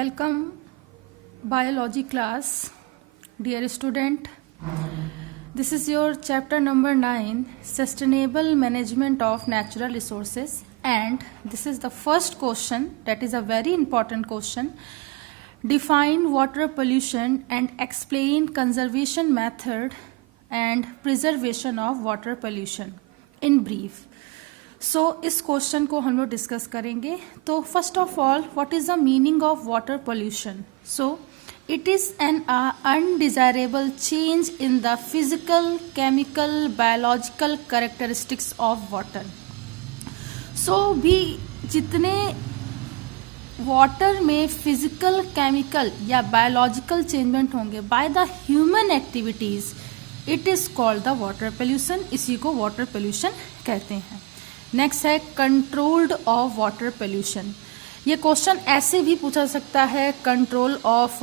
Welcome, biology class, dear student. This is your chapter number 9, Sustainable Management of Natural Resources, and this is the first question, that is a very important question. Define water pollution and explain conservation method and preservation of water pollution in brief. सो इस question को हम लोग discuss करेंगे. तो first of all, what is the meaning of water pollution? So it is an undesirable change in the physical, chemical, biological characteristics of water. So भी जितने water में physical, chemical या बायोलॉजिकल चेंजमेंट होंगे by the human activities, it is called the water pollution. इसी को water pollution कहते हैं. Next है कंट्रोल्ड ऑफ वाटर पोल्यूशन. ये क्वेश्चन ऐसे भी पूछा सकता है, control of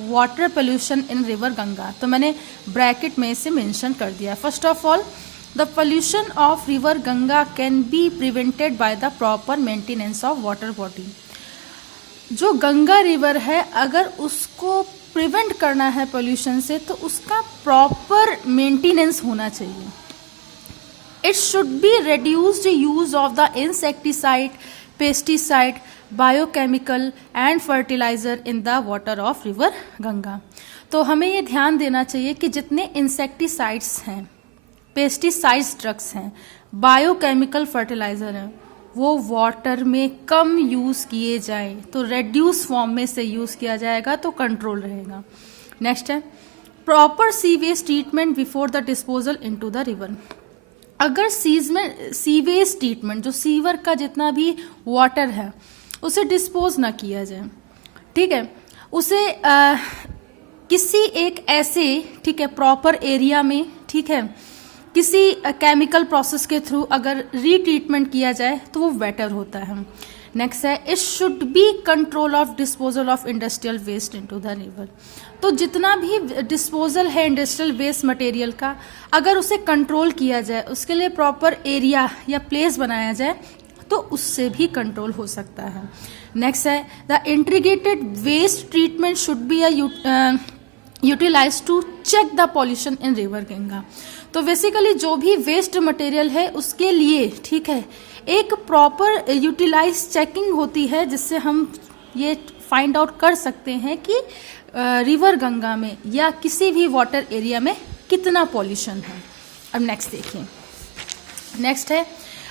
water pollution in river Ganga. तो मैंने ब्रैकेट में इसे मेंशन कर दिया. First of all, the pollution of river Ganga can be prevented by the proper maintenance of water body. जो गंगा रिवर है, अगर उसको प्रिवेंट करना है पोल्यूशन से, तो उसका प्रॉपर मेंटेनेंस होना चाहिए. It should be reduced use of the insecticide, pesticide, biochemical and fertilizer in the water of river Ganga. तो हमें ये ध्यान देना चाहिए कि जितने इंसेक्टिसाइड्स हैं, पेस्टिसाइड्स ड्रग्स हैं, बायोकेमिकल फर्टिलाइजर हैं, वो वाटर में कम यूज़ किए जाएं. तो रेड्यूस फॉर्म में से यूज़ किया जाएगा तो कंट्रोल रहेगा. नेक्स्ट है proper sewage treatment before the disposal into the river. अगर सीवेज ट्रीटमेंट, जो सीवर का जितना भी वाटर है, उसे डिस्पोज ना किया जाए, ठीक है, उसे किसी एक ऐसे, ठीक है, प्रॉपर एरिया में, ठीक है, किसी केमिकल प्रोसेस के थ्रू अगर रीट्रीटमेंट किया जाए तो वो बेटर होता है. नेक्स्ट है it should be control of disposal of industrial waste into the river. तो जितना भी डिस्पोजल है इंडस्ट्रियल वेस्ट मटेरियल का, अगर उसे कंट्रोल किया जाए, उसके लिए प्रॉपर एरिया या प्लेस बनाया जाए, तो उससे भी कंट्रोल हो सकता है. नेक्स्ट है the integrated waste treatment should be utilise to check the pollution in river Ganga. तो बेसिकली जो भी वेस्ट मटेरियल है उसके लिए, ठीक है, एक प्रॉपर यूटिलाइज चेकिंग होती है, जिससे हम ये फाइंड आउट कर सकते हैं कि रिवर गंगा में या किसी भी वाटर एरिया में कितना पॉल्यूशन है. अब नेक्स्ट देखिए. नेक्स्ट है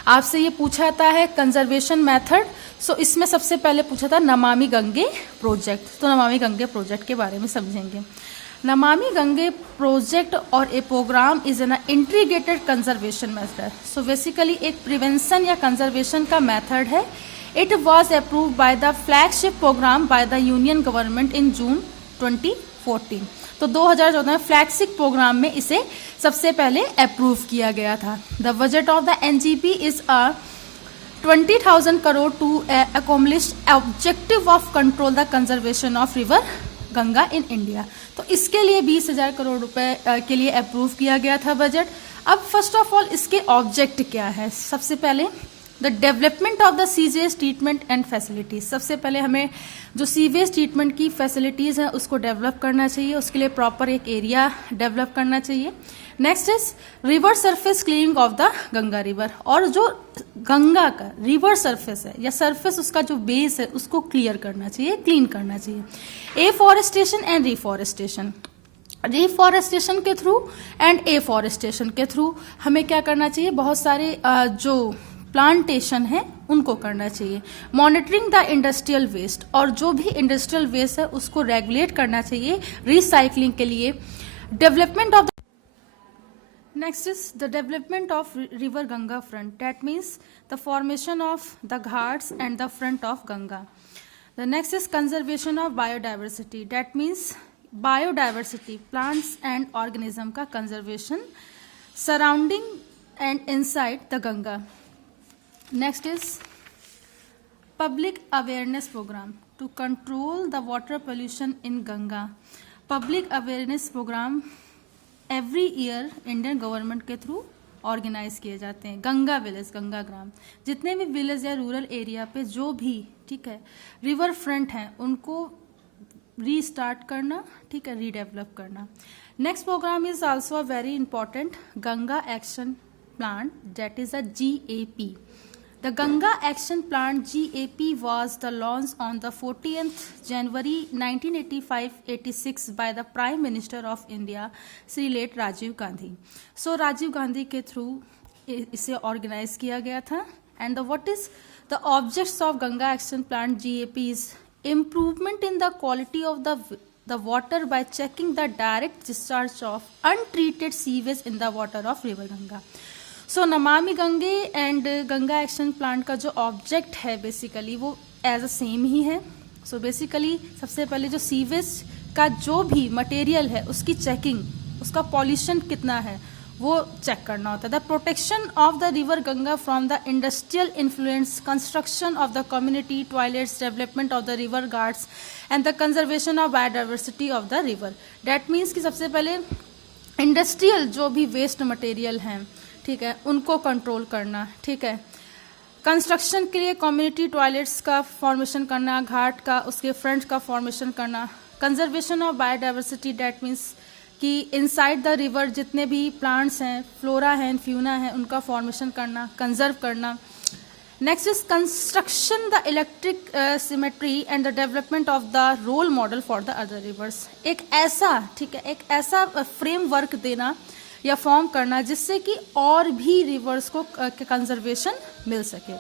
आपसे ये पूछा जाता है कंजर्वेशन मेथड. सो इसमें सबसे पहले पूछा था नमामि गंगे प्रोजेक्ट. तो नमामि गंगे प्रोजेक्ट के बारे में समझेंगे. नमामि गंगे प्रोजेक्ट और a programme is an integrated conservation method. So basically एक प्रिवेंशन या कंजर्वेशन का मेथड है. It was approved by the flagship programme by the union government in June 2014. तो 2014 में फ्लैगशिप प्रोग्राम में इसे सबसे पहले अप्रूव किया गया था. The budget of the NGP is 20,000 crore to accomplish objective of control the conservation of river Ganga in India. तो इसके लिए 20,000 करोड़ रुपए के लिए अप्रूव किया गया था बजट. अब फर्स्ट ऑफ ऑल इसके ऑब्जेक्ट क्या है? सबसे पहले the development of the sewage treatment and facilities. सबसे पहले हमें जो सीवेज ट्रीटमेंट की फैसिलिटीज़ हैं उसको डेवलप करना चाहिए. उसके लिए प्रॉपर एक एरिया डेवलप करना चाहिए. Next is river surface cleaning of the Ganga river. और जो गंगा का रिवर सरफेस है या सरफेस, उसका जो बेस है, उसको क्लियर करना चाहिए, क्लीन करना चाहिए. Afforestation and reforestation. रिफॉरेस्टेशन के थ्रू एंड एफॉरेस्टेशन के थ्रू हमें क्या करना चाहिए? बहुत सारे जो प्लांटेशन है उनको करना चाहिए. मॉनिटरिंग द इंडस्ट्रियल वेस्ट, और जो भी इंडस्ट्रियल वेस्ट है उसको रेगुलेट करना चाहिए रिसाइकलिंग के लिए. Development of next is the development of river Ganga front. That means the formation of the ghats and the front of Ganga. The next is conservation of biodiversity. That means biodiversity, plants and organism का conservation surrounding and inside the Ganga. Next is public awareness program to control the water pollution in Ganga. Public awareness program every year Indian government के through organise किए जाते हैं। Ganga village, Ganga ग्राम, जितने भी village या rural area पे जो भी, ठीक है, रिवर फ्रंट हैं उनको रीस्टार्ट करना, ठीक है, रीडेवलप करना। Next programme is also a very important, Ganga action plan, that is a GAP. The Ganga Action Plan GAP was the launch on the 14th January 1985-86 by the Prime Minister of India, Sri late Rajiv Gandhi. So Rajiv Gandhi के through इसे organise किया गया था. And what is the objects of Ganga Action Plan GAP is improvement in the quality of the water by checking the direct discharge of untreated sewage in the water of river Ganga. So Namami Gange and Ganga action plan का जो object है basically वो as a same ही है. So basically सबसे पहले जो sewage का जो भी मटेरियल है उसकी चेकिंग, उसका पॉल्यूशन कितना है वो चेक करना होता है. The protection of the river Ganga from the industrial influence, construction of the community toilets, development of the river guards and the conservation of biodiversity of the river. That means कि सबसे पहले industrial जो भी waste material हैं, ठीक है, उनको control करना, ठीक है. कंस्ट्रक्शन के लिए कम्युनिटी टॉयलेट्स का फॉर्मेशन करना, घाट का उसके फ्रंट का फॉर्मेशन करना. Conservation of biodiversity, that means कि इनसाइड द रिवर जितने भी प्लांट्स हैं, फ्लोरा हैं, फ्यूना है, उनका फॉर्मेशन करना, कंजर्व करना. Next is construction the electric cemetery and the development of the role model for the other rivers. एक ऐसा, ठीक है, एक ऐसा फ्रेमवर्क देना या फॉर्म करना जिससे कि और भी रिवर्स को कंजर्वेशन मिल सके.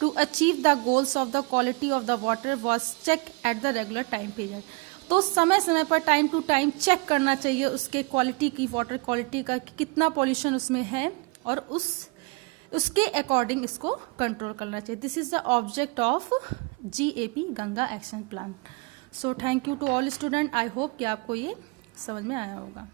To achieve the goals of the quality of the water was check at the regular time period. तो समय समय पर टाइम टू टाइम चेक करना चाहिए उसके क्वालिटी की, वाटर क्वालिटी का, कि कितना पॉल्यूशन उसमें है और उसके अकॉर्डिंग इसको कंट्रोल करना चाहिए. This is the object of GAP, Ganga action plan. So thank you to all student. I hope कि आपको ये समझ में आया होगा.